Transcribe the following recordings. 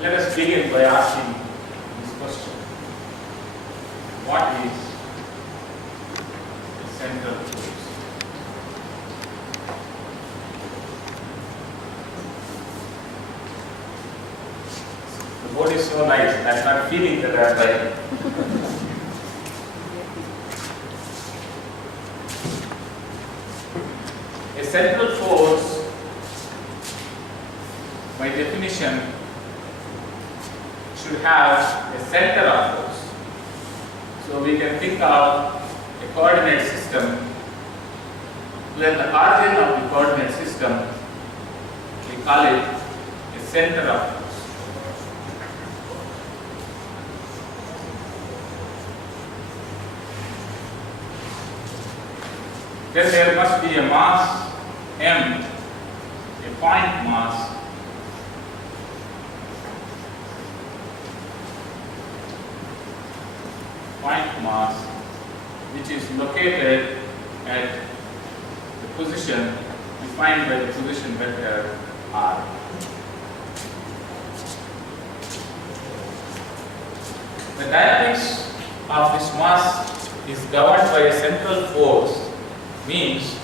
Let us begin by asking this question. What is the central force? The board is so nice, I'm not feeling that I am writing. A central force, by definition, should have a center of force. So we can think of a coordinate system where the origin of the coordinate system, we call it a center of force. Then there must be a mass m, a point mass, which is located at the position defined by the position vector r. The dynamics of this mass is governed by a central force, means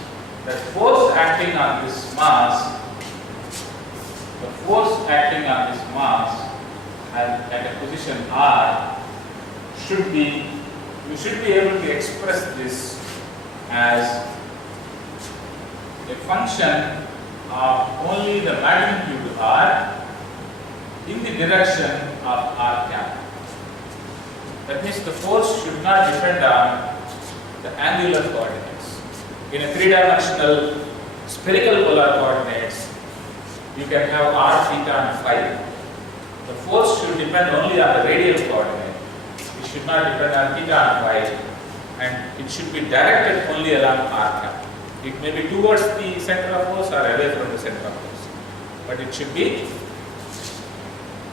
that force acting on this mass, at a position r you should be able to express this as a function of only the magnitude r in the direction of r cap. That means the force should not depend on the angular coordinates. In a three-dimensional spherical polar coordinates, you can have r, theta and phi. The force should depend only on the radial coordinate. It should not depend on theta and phi, and it should be directed only along r cap. It may be towards the center of force or away from the center of force, but it should be.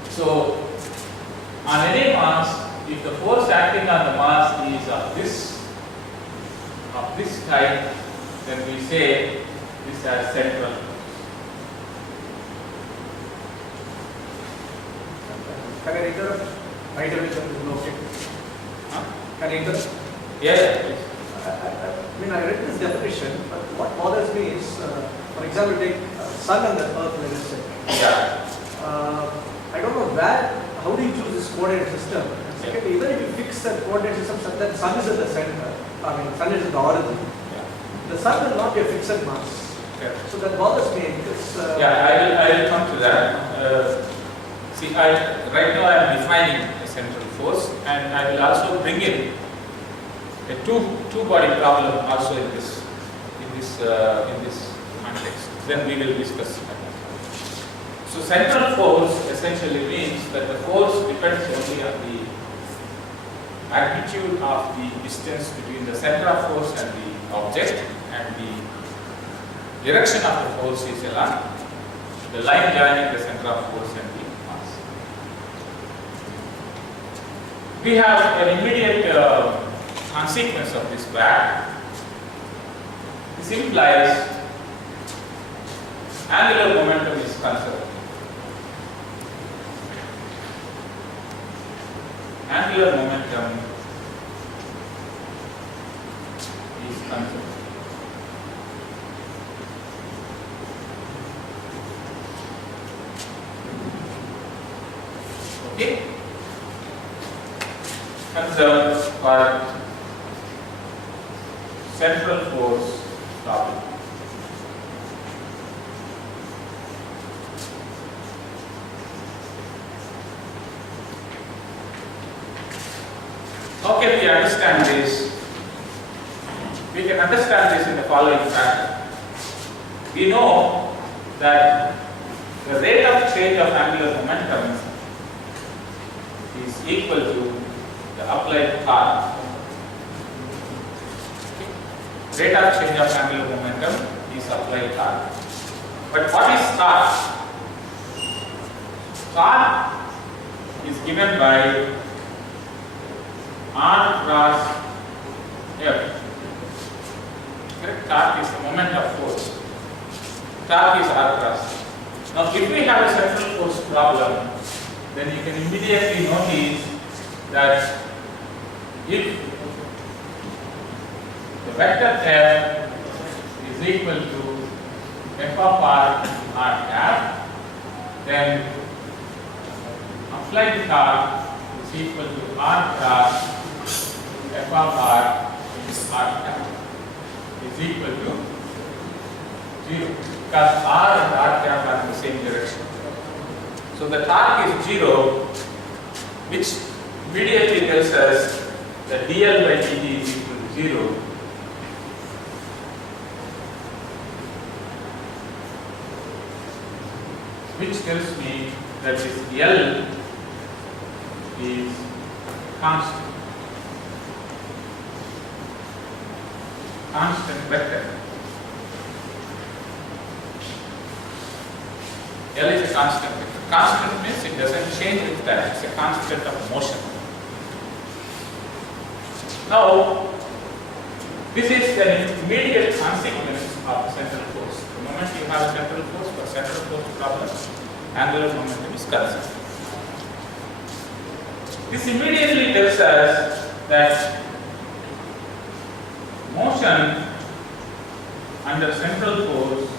So, on any mass, if the force acting on the mass is of this type, then we say this as central force. Can I interrupt? Right away, okay. Can I interrupt? Yeah, please. I mean, I read this definition, but what bothers me is, for example, take sun and the earth, let us say. Yeah. I don't know how do you choose this coordinate system? And secondly, even if you fix that coordinate system such that sun is at the center, sun is at the origin, the sun will not be a fixed mass. Okay. So that bothers me because. I will come to that. Right now I am defining a central force, and I will also bring in a two-body problem also in this context. Then we will discuss that. So central force essentially means that the force depends only on the magnitude of the distance between the center of force and the object, and the direction of the force is along the line joining the center of force and the mass. We have an immediate consequence of this fact. This implies angular momentum is conserved. Angular momentum is conserved. Okay? Conserved for central force problem. How can we understand this? We can understand this in the following fashion. We know that the rate of change of angular momentum is equal to the applied torque. Rate of change of angular momentum is applied torque. But what is torque? Torque is given by R cross F. Correct? Torque is the moment of force. Torque is R cross. Now, if we have a central force problem, then you can immediately notice that if the vector f is equal to f of r cap, then applied torque is equal to r cross f of r cap is equal to 0, because r and r cap are in the same direction. So the torque is 0, which immediately tells us that dl by dt is equal to 0. Which tells me that this L is constant vector. L is a constant vector. Constant means it doesn't change with time, it's a constant of motion. Now, this is an immediate consequence of central force. The moment you have a central force, for central force problem, angular momentum is constant. This immediately tells us that motion under central force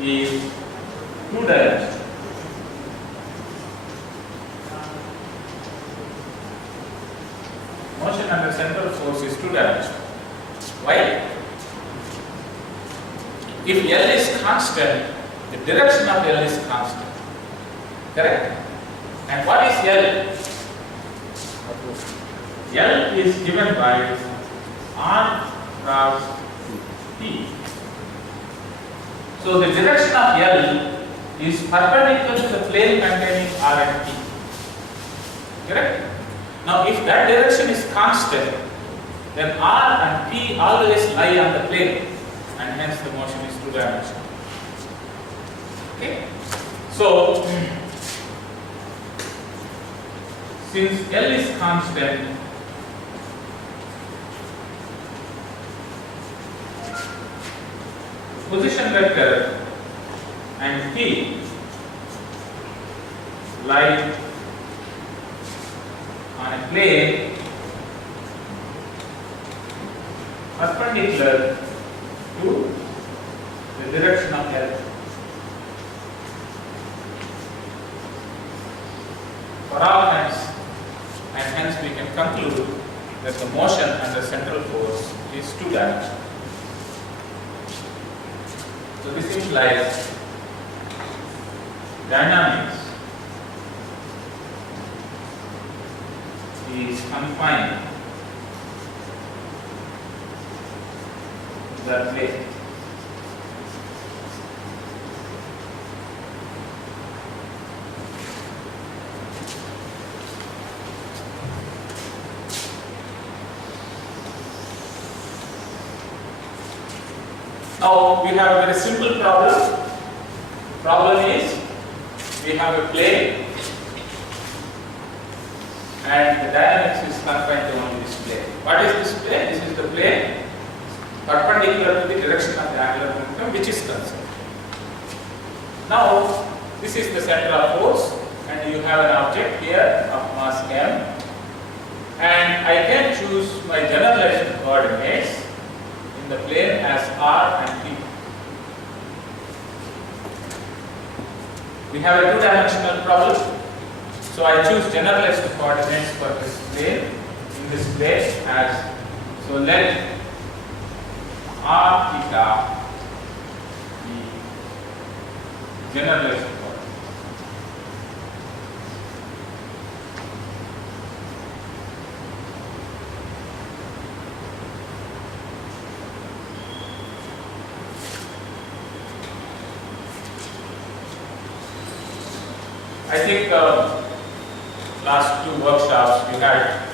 is two-dimensional. Motion under central force is two-dimensional. Why? If L is constant, the direction of L is constant. Correct? And what is L? L is given by R cross T. So the direction of L is perpendicular to the plane containing R and T. Correct? Now if that direction is constant, then R and T always lie on the plane, and hence the motion is two-dimensional. Okay? So since L is constant, position vector and T lie on a plane perpendicular to the direction of L. For all times, and hence we can conclude that the motion under central force is two-dimensional. So this implies dynamics is confined to that plane. Now we have a very simple problem. Problem is we have a plane and the dynamics is confined to only this plane. What is this plane? This is the plane perpendicular to the direction of the angular momentum, which is constant. Now this is the center of force and you have an object here of mass m, and I can choose my generalized coordinates in the plane as r and t. We have a two-dimensional problem, so I choose generalized coordinates for this plane in this plane as, so let r theta be generalized coordinate. I think last two workshops we had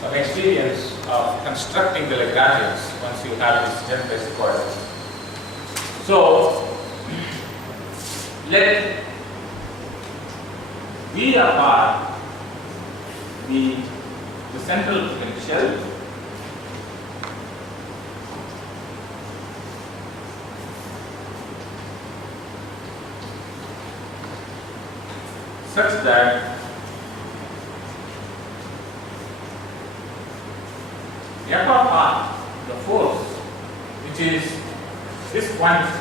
some experience of constructing the Lagrangians once you have this generalized coordinates. So let V of R be the central potential such that F of r, the force, which is this quantity,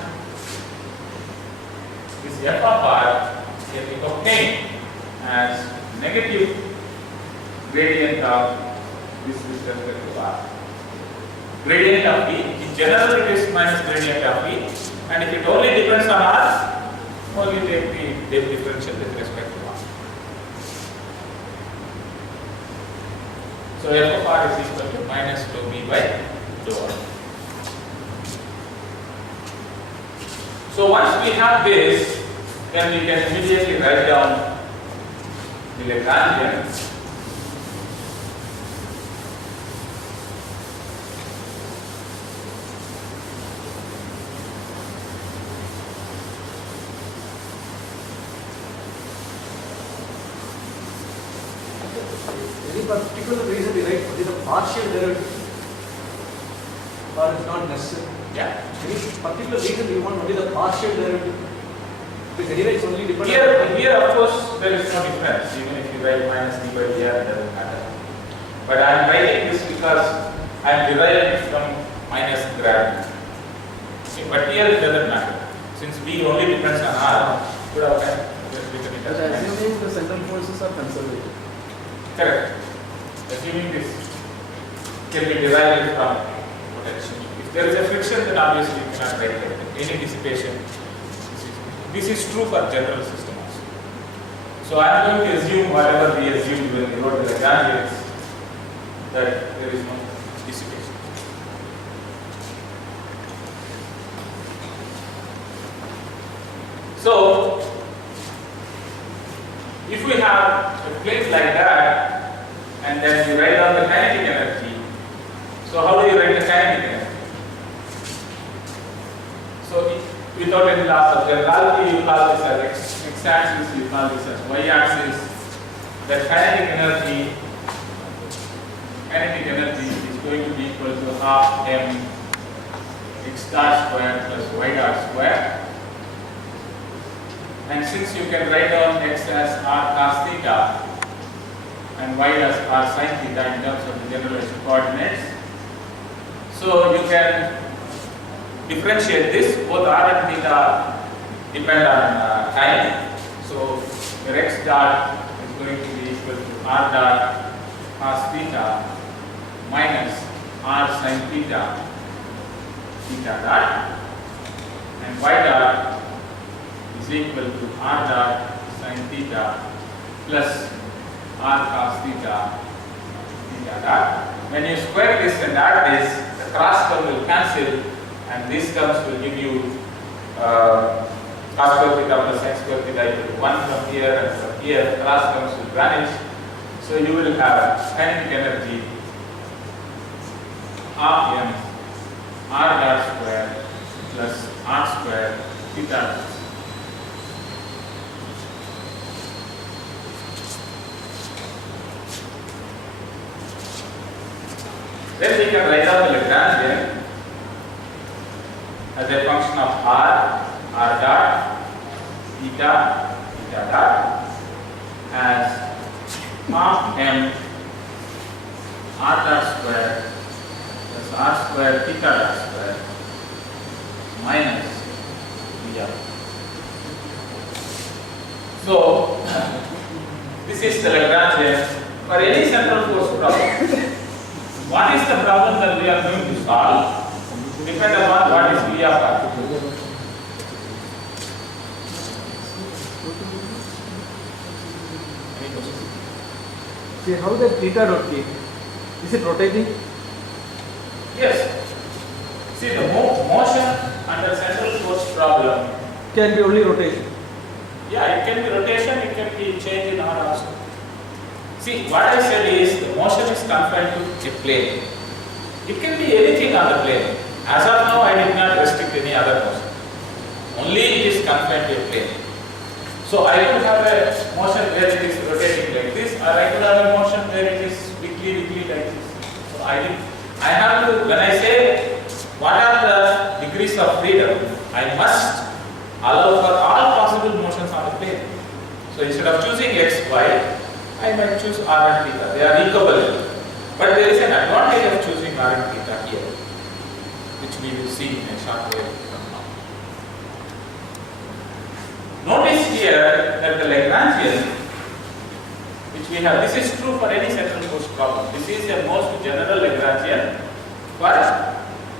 this F of r can be obtained as negative gradient of this with respect to r. Gradient of V, in general it is minus gradient of V, and if it only depends on r, only take the differential with respect to r. So F of r is equal to minus dou V by dou r. So once we have this, then we can immediately write down the Lagrangian. Any particular reason we write only the partial derivative, or it's not necessary? Yeah. Any particular reason we want only the partial derivative? Because anyway it's only dependent Here of course there is no difference. Even if you write minus d by dr, it doesn't matter. But I am writing this because I am deriving it from minus gravity. See, but here it doesn't matter. Since V only depends on r, could have just written it as minus. Assuming the central forces are conservative. Correct. Assuming this can be derived from potential. If there is a friction, then obviously you cannot write like that. Any dissipation. This is true for general system also. So I am going to assume whatever we assumed when we wrote the Lagrangians, that there is no dissipation. So if we have a plate like that, and then we write down the kinetic energy, so how do you write the kinetic energy? So without any loss of generality, you call this as x-axis, you call this as y-axis. The kinetic energy is going to be equal to half m x dot square plus y dot square. And since you can write down x as r cos theta and y as r sin theta in terms of the generalized coordinates, so you can differentiate this. Both r and theta depend on time. So your x dot is going to be equal to r dot cos theta minus r sin theta dot, and y dot is equal to r dot sin theta plus r cos theta dot. When you square this and add this, the cross term will cancel, and these terms will give you cos square theta plus sin square theta equal to 1 from here, and from here cross terms will vanish. So you will have kinetic energy half m r dot square plus r square theta. Then we can write down the Lagrangian as a function of r dot, theta dot, as half m r dot square plus r square theta dot square minus theta. So this is the Lagrangian for any central force problem. What is the problem that we are going to solve? Depend upon what is V of r. See how the theta rotate? Is it rotating? Yes. See, the motion under central force problem. Can be only rotation. Yeah, it can be rotation, it can be change in r also. See, what I said is the motion is confined to a plane. It can be anything on the plane. As of now, I did not restrict any other motion. Only it is confined to a plane. So I could have a motion where it is rotating like this, or I could have a motion where it is wiggly like this. So I have to, when I say what are the degrees of freedom, I must allow for all possible motions on the plane. So instead of choosing x, y, I might choose r and theta. They are equivalent. But there is an advantage of choosing r and theta here, which we will see in a short while from now. Notice here that the Lagrangian, which we have, this is true for any central force problem. This is a most general Lagrangian for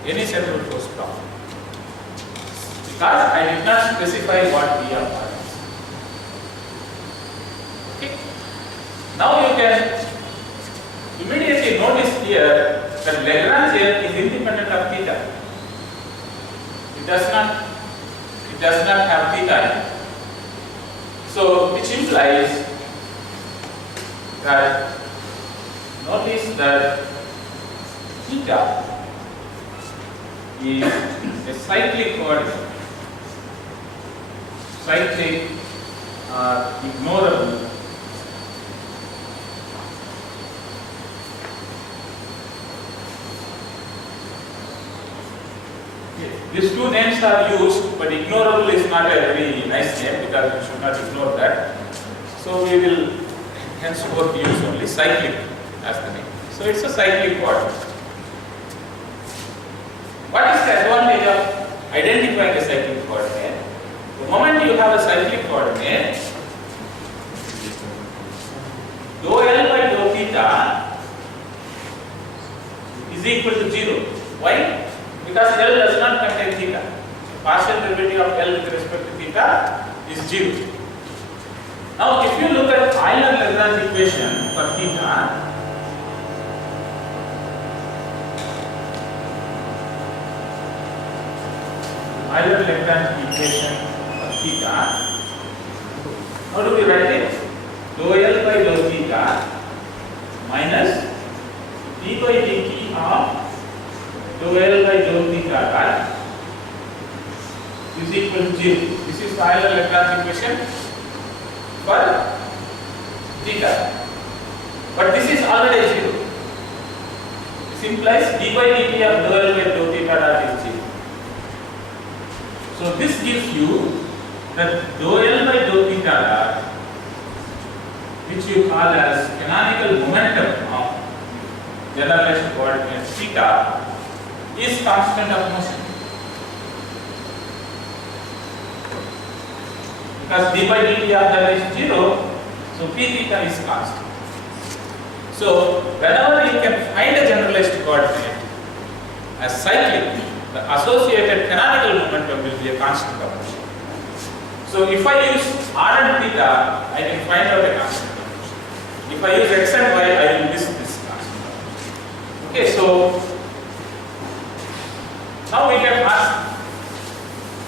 any central force problem. Because I did not specify what V of r is. Okay. Now you can immediately notice here that Lagrangian is independent of theta. It does not have theta in it. So which implies that, notice that theta is a cyclic coordinate. Cyclic or ignorable. These two names are used, but ignorable is not a very nice name because we should not ignore that. So we will henceforth use only cyclic as the name. So it's a cyclic coordinate. What is the advantage of identifying a cyclic coordinate? The moment you have a cyclic coordinate, dou L by dou theta is equal to 0. Why? Because L does not contain theta. Partial derivative of L with respect to theta is 0. Now, if you look at Euler-Lagrange equation for theta, Euler-Lagrange equation for theta, how do we write it? Dou L by dou theta minus d by dt of dou L by dou theta dot is equal to 0. This is the Euler-Lagrange equation for theta. But this is already 0. This implies d by dt of dou L by dou theta dot is 0. So this gives you that dou L by dou theta dot, which you call as canonical momentum of generalized coordinate theta, is constant of motion. Because d by dt of that is 0, so p theta is constant. So whenever you can find a generalized coordinate as cyclic, the associated canonical momentum will be a constant of motion. So if I use r and theta, I can find out a constant of motion. If I use x and y, I will miss this constant of motion. Okay, so now we can ask,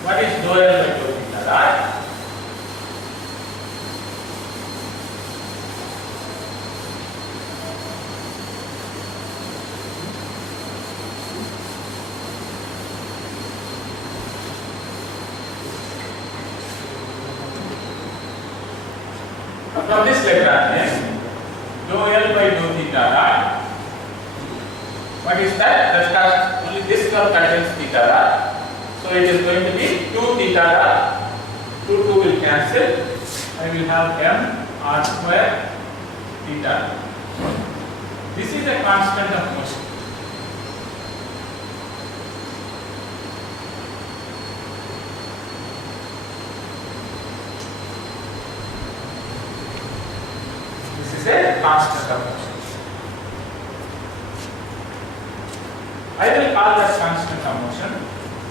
what is dou L by dou theta dot? From this Lagrangian, dou L by dou theta dot, what is that? That has only this term contains theta dot. So it is going to be 2 theta dot, 2 will cancel. I will have m r square theta. This is a constant of motion. This is a constant of motion. I will call that constant of motion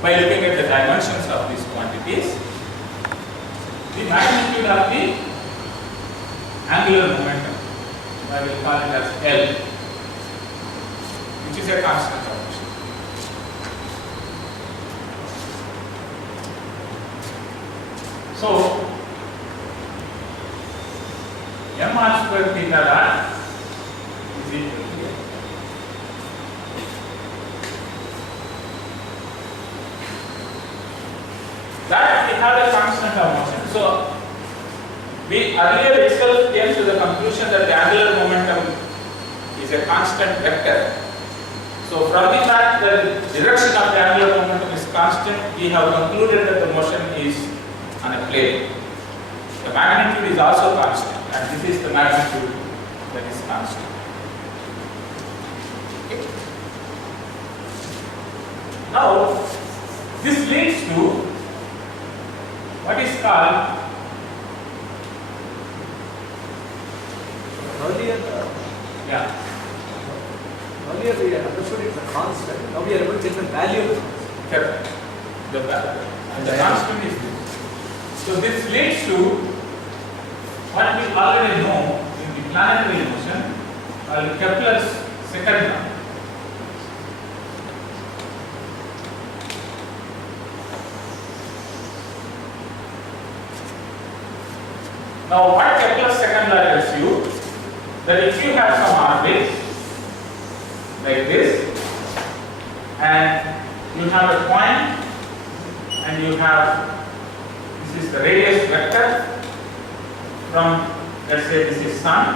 by looking at the dimensions of these quantities. The magnitude of the angular momentum, I will call it as L, which is a constant of motion. So m r square theta dot is equal to that we have a constant of motion. So we earlier itself came to the conclusion that the angular momentum is a constant vector. So from the fact that the direction of the angular momentum is constant, we have concluded that the motion is on a plane. The magnitude is also constant, and this is the magnitude that is constant. Okay. Now, this leads to what is called Earlier, yeah. earlier we understood it's a constant. Now we are able to get the value of the constant. Correct. The constant is this. So this leads to what we already know in the planetary motion, Kepler's second law. Now, what Kepler's second law tells you, that if you have some orbit like this, and you have a point, and you have, this is the radius vector from, let's say this is Sun,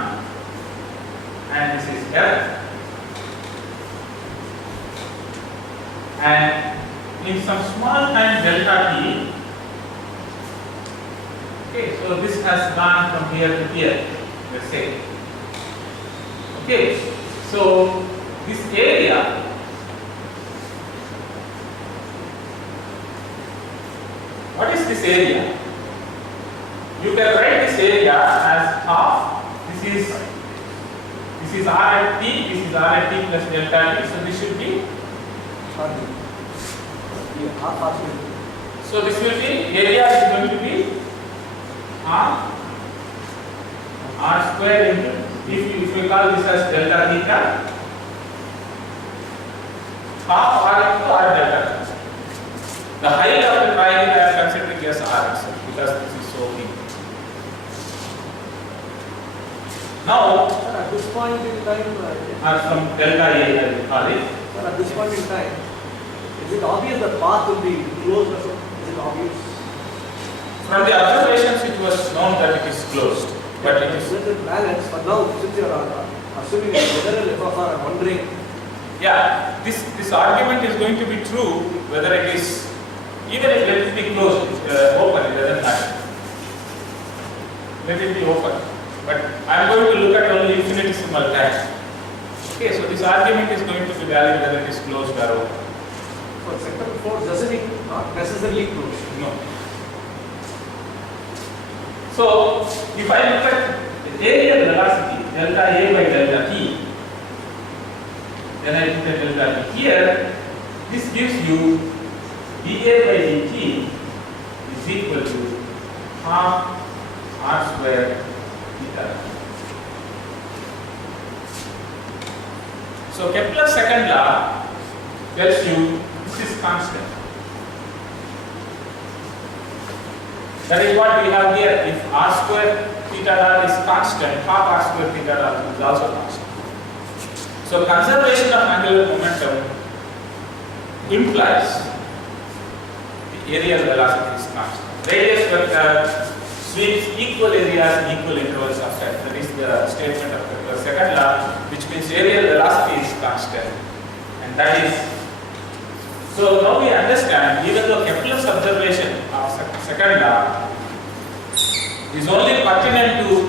and this is Earth, and in some small time delta t, okay, so this has gone from here to here, let's say. Okay, so this area, what is this area? You can write this area as half. This is r at t, this is r at t plus delta t, so this should be, so this will be, area is going to be r square into, if we call this as delta theta, half r into r delta. The height of the triangle I am considering as r itself, because this is so big. Now, At this point in time, from delta a I will call it. at this point in time, is it obvious the path will be closed? Is it obvious? From the observations it was known that it is closed, but it is, With the balance, but now since you are assuming it's general f of r, I'm wondering, yeah, this argument is going to be true whether it is, even if let it be closed, open, it doesn't matter. Let it be open. But I am going to look at only infinitesimal time. Okay, so this argument is going to be valid whether it is closed or open. for second force doesn't it not necessarily close? No. So if I look at the aerial velocity delta a by delta t, then I put the delta t here. This gives you dA by dt is equal to half r square theta. So Kepler's second law tells you this is constant. That is what we have here. If r square theta dot is constant, half r square theta dot is also constant. So conservation of angular momentum implies the aerial velocity is constant. Radius vector sweeps equal areas in equal intervals of time. That is the statement of the second law, which means aerial velocity is constant. And that is, so now we understand, even though Kepler's observation of second law is only pertinent to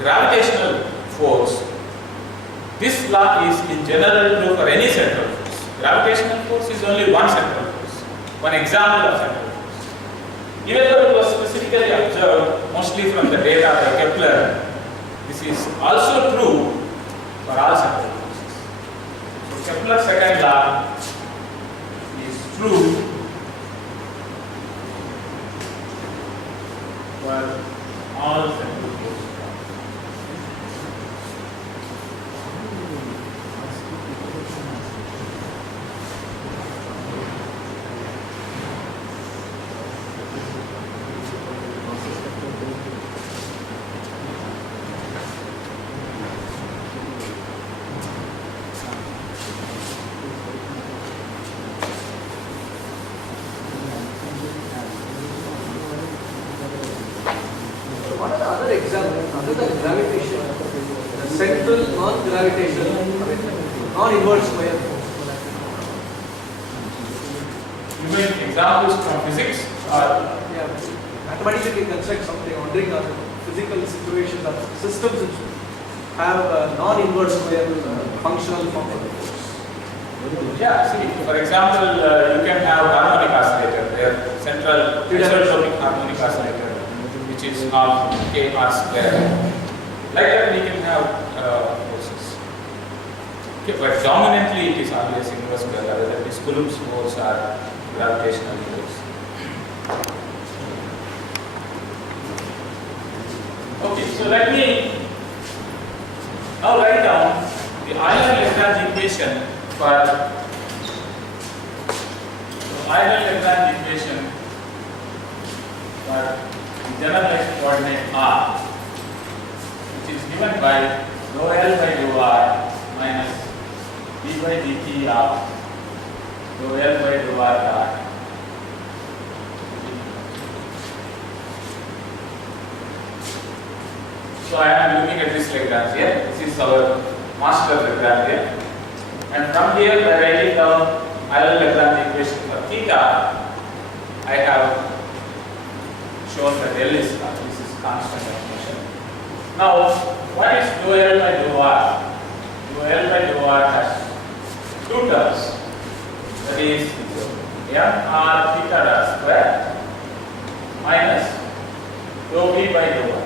gravitational force, this law is in general true for any central force. Gravitational force is only one central force, one example of central force. Even though it was specifically observed mostly from the data by Kepler, this is also true for all central forces. So Kepler's second law is true for all central forces. What are the other examples other than gravitation? The central non-gravitational, non-inverse square force. You mean examples from physics or? Yeah. mathematically construct something, wondering on physical situations or systems which have non-inverse functional form of the force. Yeah, see, for example, you can have harmonic oscillator, where central isotopic harmonic oscillator, which is of k r square. Like that, we can have forces. Okay, but dominantly it is always inverse square, rather than this Coulomb's force or gravitational force. Okay, so let me now write down the Euler-Lagrange equation for Euler-Lagrange equation for the generalized coordinate r, which is given by rho L by rho r minus d by dt of rho L by rho r dot. So I am looking at this Lagrange here. This is our master Lagrange here. And from here, by writing down Euler-Lagrange equation for theta, I have shown that L is this is constant of motion. Now, what is rho L by rho r? Rho L by rho r has two terms. That is m r theta dot square minus rho v by rho r.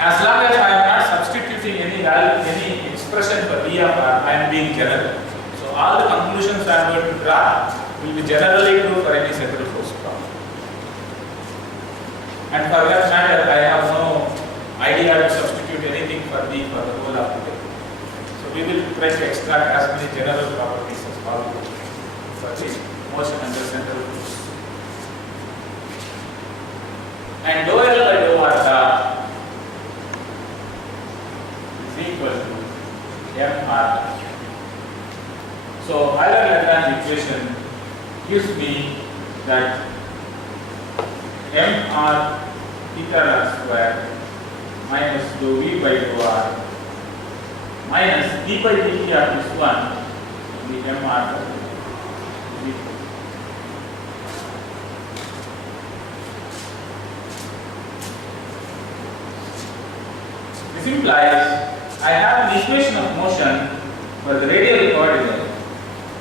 As long as I am not substituting any value, any expression for V of r, I am being general. So all the conclusions I am going to draw will be generally true for any central force problem. And for that matter, I have no idea to substitute anything for V for the whole of the paper. So we will try to extract as many general properties as possible for the motion under central force. And rho L by rho r dot equal to mr. So Euler-Lagrange equation gives me that mr theta dot square minus rho v by rho r minus d by dt of this one, the mr. This implies I have an equation of motion for the radial coordinate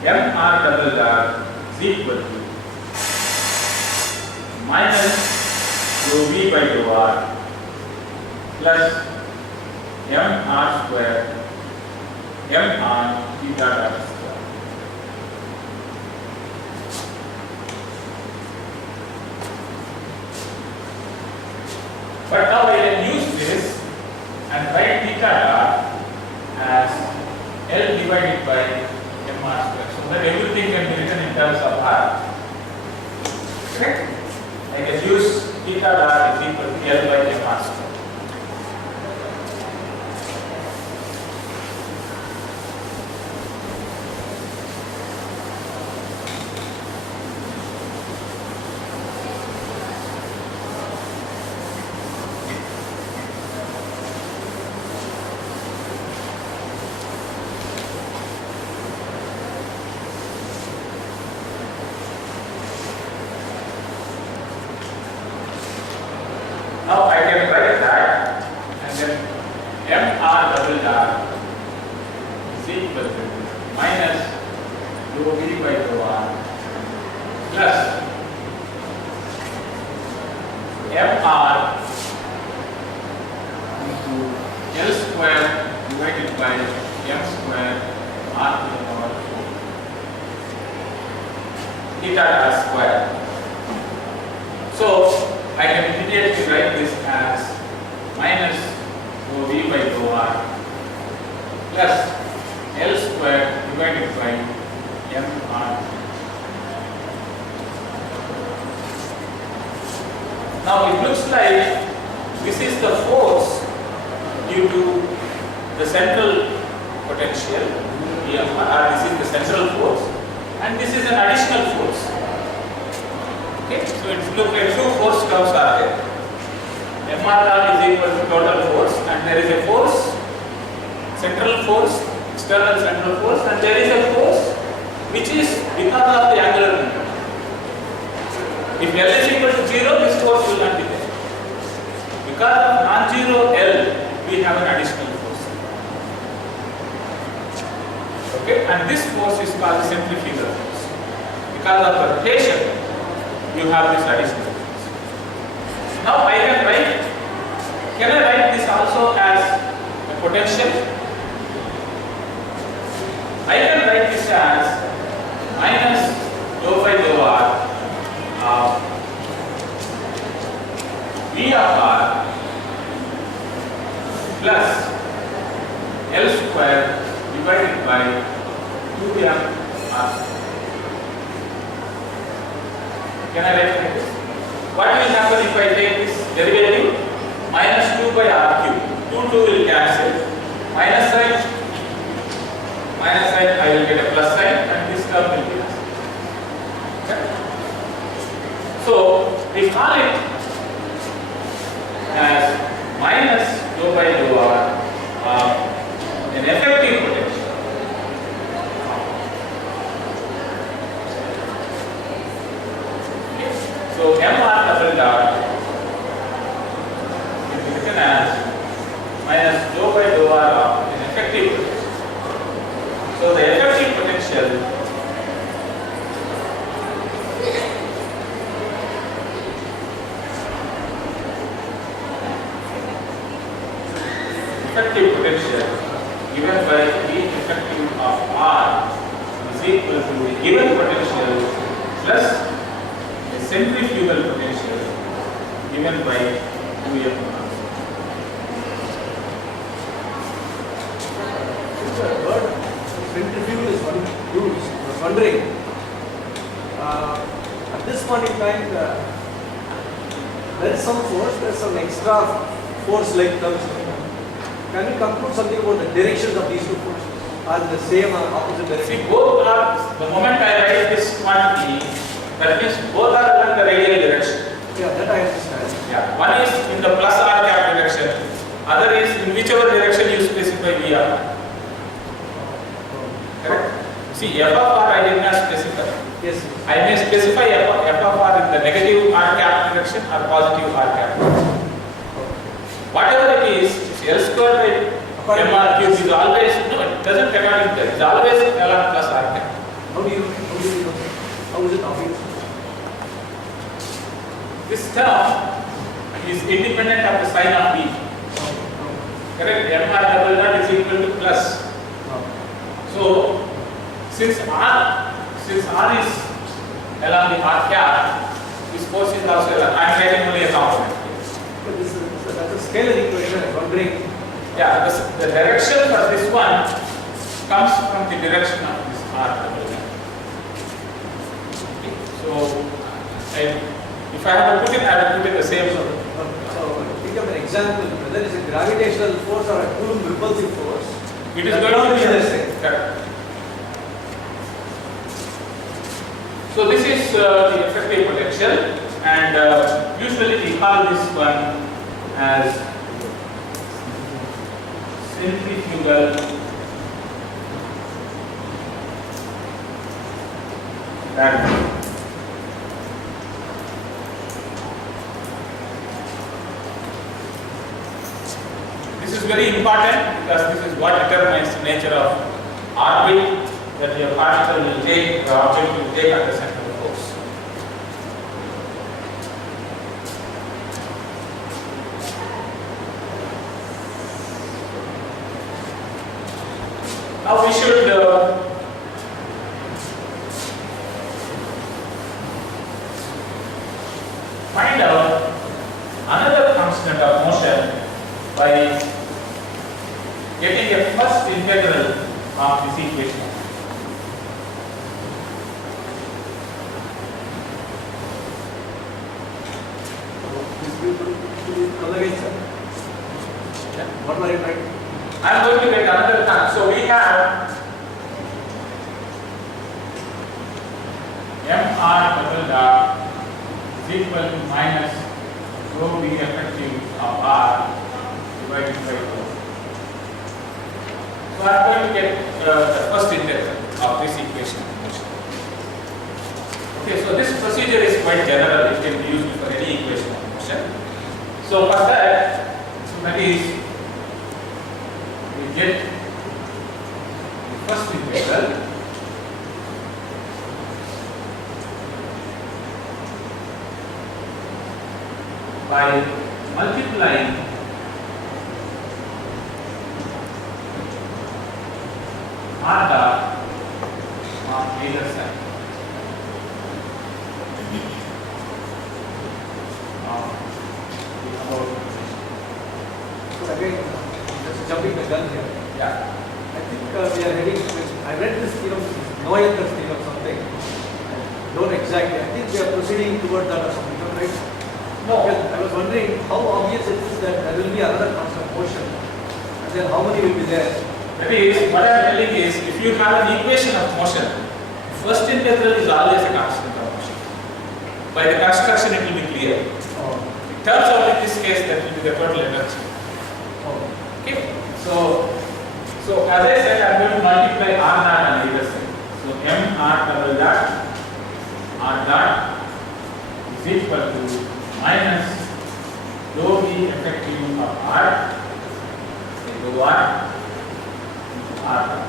mr double dot is equal to minus rho v by rho r plus mr square mr theta dot square. But now I can use this and write theta dot as L divided by mr square, so that everything can be written in terms of r. Correct? I can use theta dot is equal to L by mr square. Now I can write that, and then mr double dot is equal to minus rho v by rho r plus mr into L square divided by m square r to the power 4 theta dot square. So I can immediately write this as minus rho v by rho r plus L square divided by mr. Now it looks like this is the force due to the central potential here, or this is the central force, and this is an additional force. Okay, so it's look at two force terms are there. mr is equal to total force, and there is a force, central force, external central force, and there is a force which is because of the angular momentum. If L is equal to 0, this force will not be there. Because of non-zero L, we have an additional force. Okay, and this force is called centrifugal force. Because of the rotation, you have this additional force. Now I can I write this also as a potential? I can write this as minus dou by dou r of V of r plus L square divided by 2m r. Can I write like this? What will happen if I take this derivative? Minus 2 by r cube. 2 will cancel. Minus sign, I will get a plus sign, and this term will be less. Okay? So we call it as minus dou by dou r an effective potential. Okay. So mr double dot is written as minus dou by dou r of an effective potential. So the effective potential given by V effective of R is equal to the given potential plus the centrifugal potential given by 2m r. Centrifugal is one used. I was wondering, at this point in time, there is some force, there is some extra force like terms. Can you conclude something about the directions of these two forces? Are they the same or opposite direction? See, both are, the moment I write this quantity, that means both are along the radial direction. Yeah, that I understand. Yeah. One is in the plus r cap direction, other is in whichever direction you specify V r. Correct? See, f of r I did not specify. Yes. I may specify f of r in the negative r cap direction or positive r cap. Whatever it is, L square by m r cube is always, no, it doesn't according to that. It's always ln plus r cap. How do you know? How is it obvious? This term is independent of the sign of V. Correct? M r double dot is equal to plus. So, since R is along the r cap, this force is also along. I am writing only a component. That's a scalar equation. I'm wondering. Yeah, the direction for this one comes from the direction of this r double dot. Okay. So, if I have to put it, I will put it the same. So think of an example. Whether it's a gravitational force or a Coulomb repulsive force, It is going to be the same. Correct. So this is the effective potential, and usually we call this one as centrifugal drag. This is very important because this is what determines the nature of orbit that your particle will take, the object will take at the center of force. Now we should find out another constant of motion by getting a first integral of this equation. What were you trying? I am going to get another term. So we have mr double dot is equal to minus rho v effective of r divided by rho. So I am going to get the first integral of this equation. Okay, so this procedure is quite general, it can be used for any equation of motion. So for that is we get the first integral by multiplying r dot on either side. So again, just jumping the gun here. Yeah. I think we are heading with, I read this theorem, Noether's theorem something. I don't exactly, I think we are proceeding towards that or something, right? No. Because I was wondering how obvious it is that there will be another constant motion, and then how many will be there? That is, what I am telling is, if you have an equation of motion, first integral is always a constant of motion. By the construction, it will be clear. Oh. It turns out in this case that will be the total energy. Oh. Okay. So as I said, I am going to multiply r dot on either side. So m r double dot r dot is equal to minus dou v effective of r into r dot.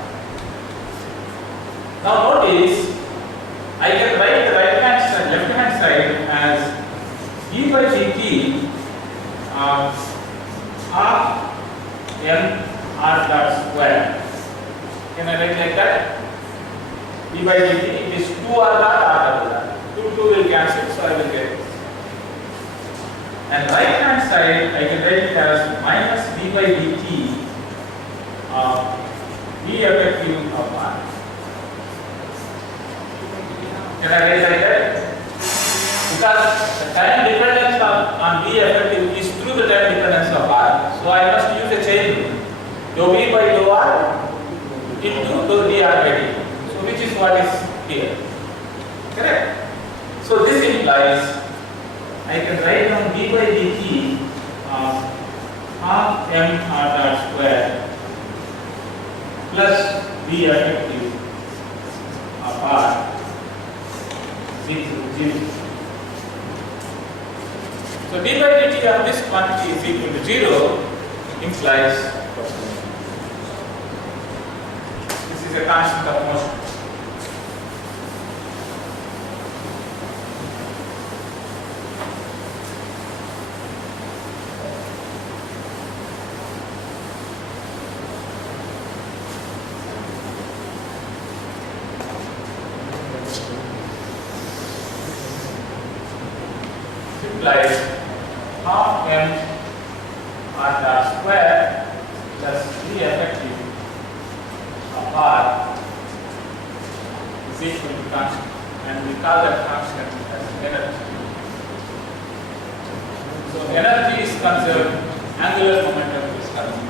Now notice, I can write the right hand side, left hand side as d by dt half m r dot square. Can I write like that? D by dt, it is 2r dot r double dot. 2 will cancel, so I will get this. And right hand side, I can write it as minus d by dt v effective of r. Can I write like that? Because the time dependence on v effective is through the time dependence of r. So I must use a chain rule. Dou v by dou r into dou dr by dt. So which is what is here. Correct? So this implies I can write down d by dt half m r dot square plus v effective of r is equal to 0. So d by dt of this quantity is equal to 0 implies this is a constant of motion. Implies half m r dot square plus v effective of r is equal to constant, and we call that constant as energy. So energy is conserved, angular momentum is conserved.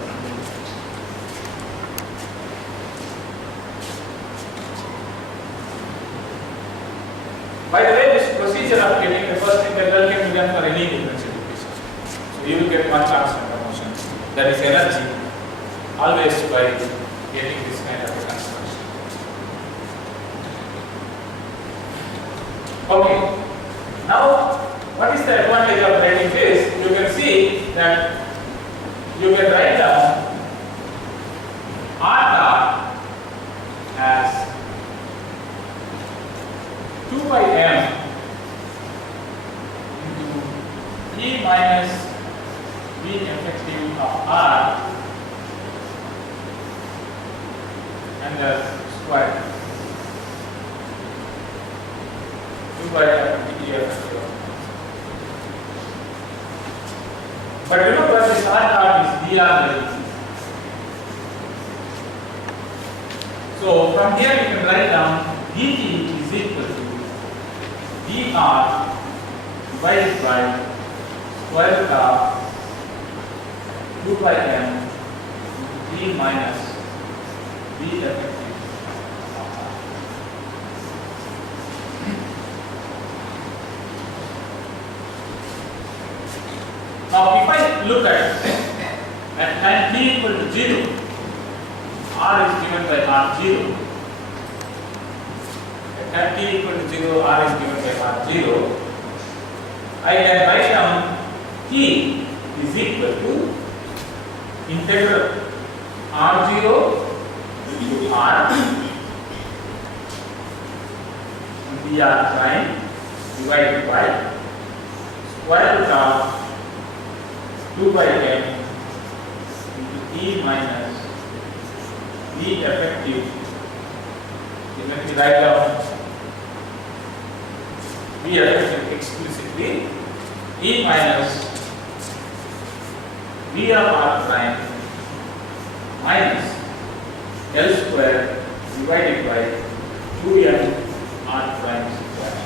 By the way, this procedure of getting the first integral can be done for any differential equation. So you will get one constant of motion, that is energy, always by getting this kind of a construction. Okay. Now, what is the advantage of writing this? You can see that you can write down r dot as 2 by m into e minus v effective of r and the square 2 by m e effective. But remember, this r dot is dr by dt. So from here you can write down dt is equal to dr divided by square root of 2 by m d minus v effective of r. Now if I look at time t equal to 0, r is given by r0. At t equal to 0, r is given by r0. I can write down t is equal to integral r0 to r dr prime divided by square root of 2 by n into e minus v effective. Let me write down v effective explicitly, e minus v of r prime minus L square divided by 2m r prime square.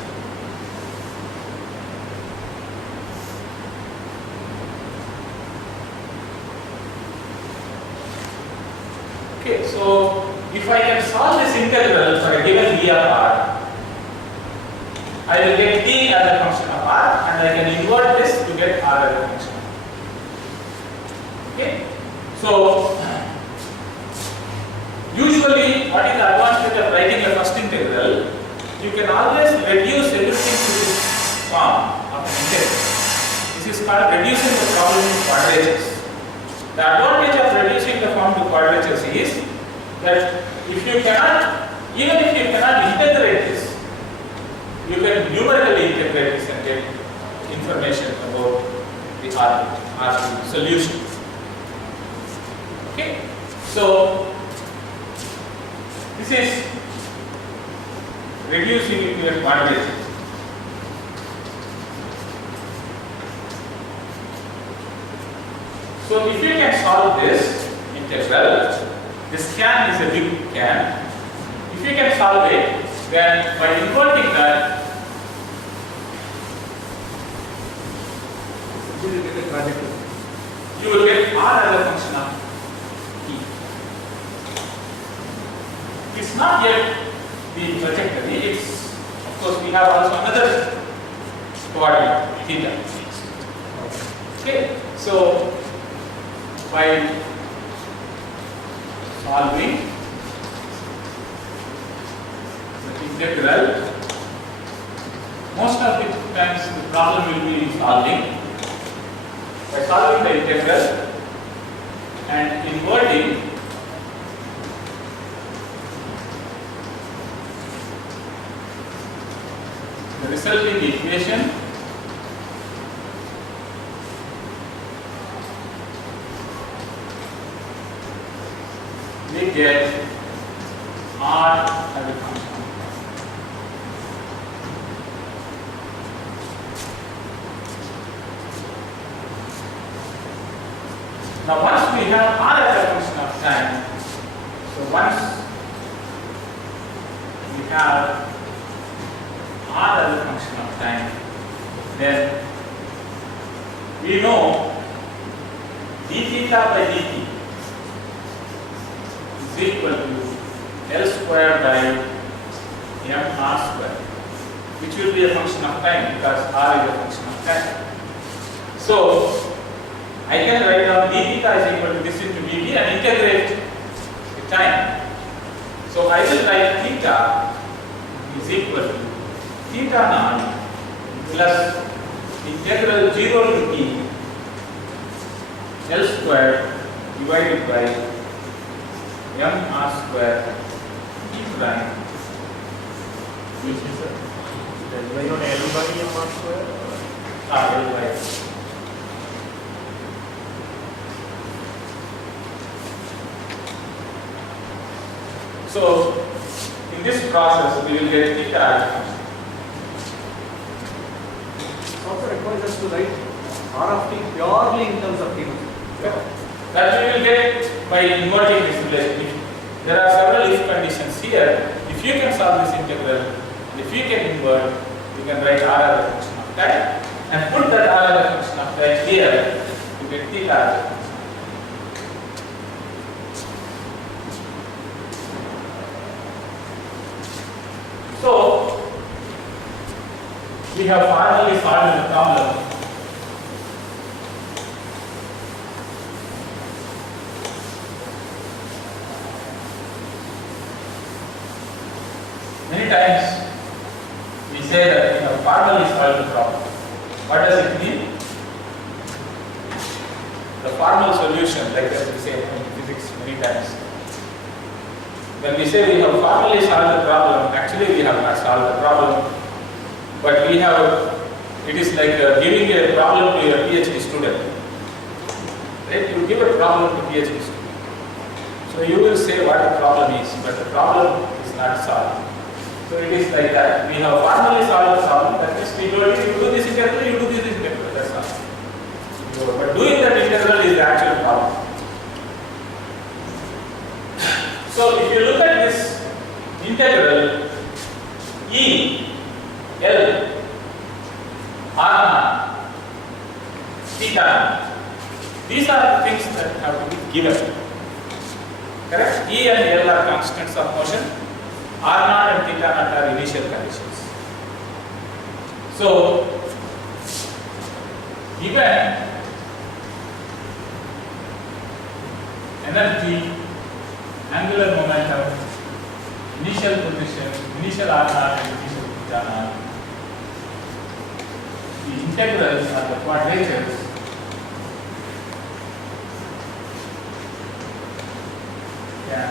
Okay, so if I can solve this integral for a given v of r, I will get t as a function of r and I can invert this to get r as a function. Okay, so usually what is the advantage of writing a first integral? You can always reduce everything to this form of an integral. This is called reducing the problem to quadratures. The advantage of reducing the form to quadratures is that if you cannot, even if you cannot integrate this, you can numerically integrate this and get information about the R solution. Okay, so this is reducing it to a quadrature. So if you can solve this integral, this can is a big can. If you can solve it, then by inverting that, You will get a trajectory. you will get r as a function of t. It's not yet the trajectory, it's, of course, we have also another coordinate, theta. Okay, so by solving the integral, most of the times the problem will be in solving. By solving the integral and inverting the resulting equation, we get r as a function. Now once we have r as a function of time, so once we have r as a function of time, then we know d theta by dt is equal to L square by m r square, which will be a function of time because r is a function of time. So I can write down d theta is equal to this into dt and integrate the time. So I will write theta is equal to theta naught plus integral 0 to t L square divided by m r square t prime, Which is del by on L by m r square. L by. So in this process we will get theta as a function. It also requires us to write r of t purely in terms of t. That we will get by inverting this relation. There are several if conditions here. If you can solve this integral, and if you can invert, you can write r as a function of time and put that r as a function of time here to get theta as a function. So we have finally solved the problem. Many times we say that we have formally solved the problem. What does it mean? The formal solution, like as we say in physics many times. When we say we have formally solved the problem, actually we have not solved the problem, but we have, it is like giving a problem to a PhD student. Right? You give a problem to PhD student. So you will say what the problem is, but the problem is not solved. So it is like that. We have formally solved the problem. That means we told you, you do this integral, you do this integral. That's all. But doing that integral is the actual problem. So if you look at this integral E, L, R, theta, these are the things that have to be given. Correct? E and L are constants of motion. R0 and theta naught are initial conditions. So, given energy, angular momentum, initial position, initial R0 and initial theta naught, the integrals are the quadratures can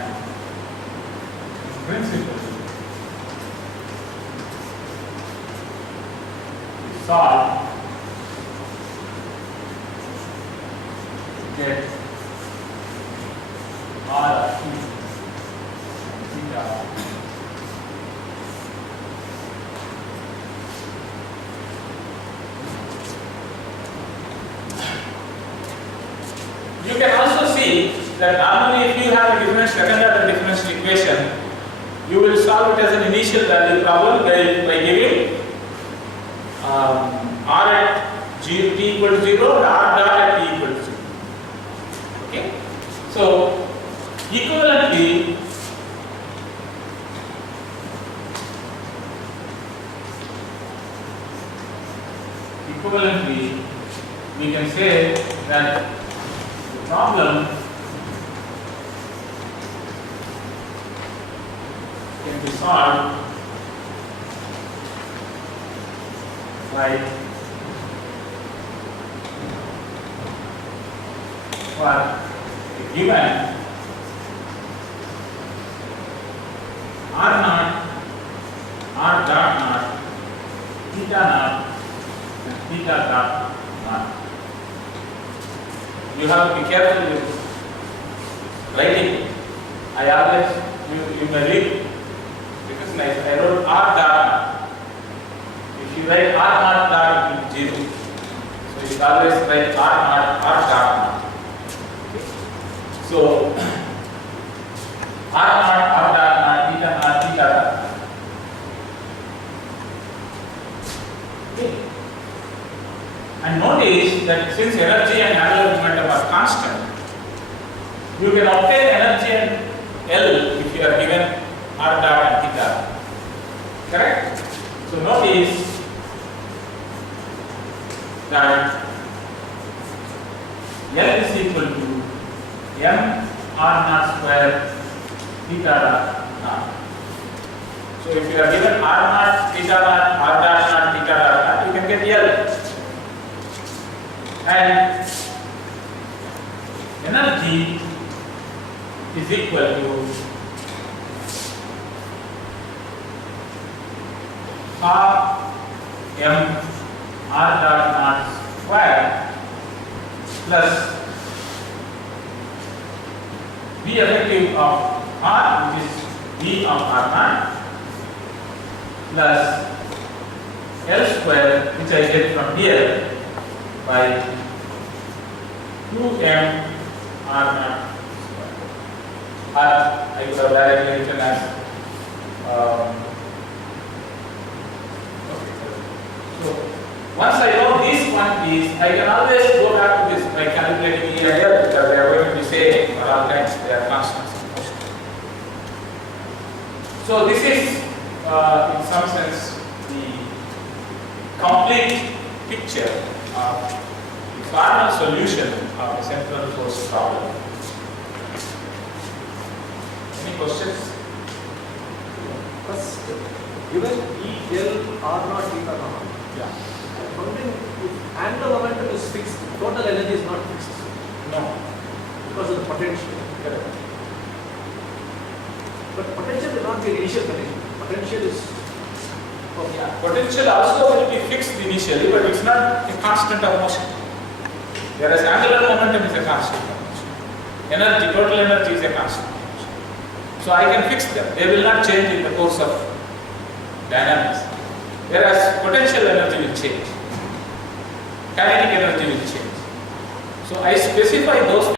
in principle solve get R of T and theta you can also see that normally if you have a second order differential equation, you will solve it as an initial value problem by giving R at t equal to 0 and R dot at t equal to 0. Okay? So, equivalently, we can say that the problem can be solved by for a given R naught, R dot naught, theta naught, and theta dot naught. You have to be careful with writing. I always, you may read, because I wrote R dot. If you write R naught dot, it will be 0. So you always write R naught, R dot naught. Okay. So R naught, R dot naught, theta naught, theta dot. Okay. And notice that since energy and angular momentum are constant, you can obtain energy and L if you are given R dot and theta. Correct? So notice that L is equal to m R naught square theta naught. So if you are given R naught, theta naught, R dot naught, theta naught, you can get L. And energy is equal to half m R dot naught square plus V effective of R, which is V of R naught, plus L square, which I get from here, by 2m R naught square. I could have directly written as so once I know these quantities, I can always go back to this by calculating E and L, because they are going to be same for all times, they are constants in motion. So this is in some sense the complete picture of the formal solution of the central force problem. Any questions? First, given E, L, R naught, theta naught, Yeah. something, if angular momentum is fixed, total energy is not fixed No. because of the potential. Correct. But potential will not be an initial condition. Potential is, Yeah. Potential also will be fixed initially, but it's not a constant of motion. Whereas angular momentum is a constant of motion. Energy, total energy is a constant of motion. So I can fix them. They will not change in the course of dynamics. Whereas potential energy will change. Kinetic energy will change. So I specify those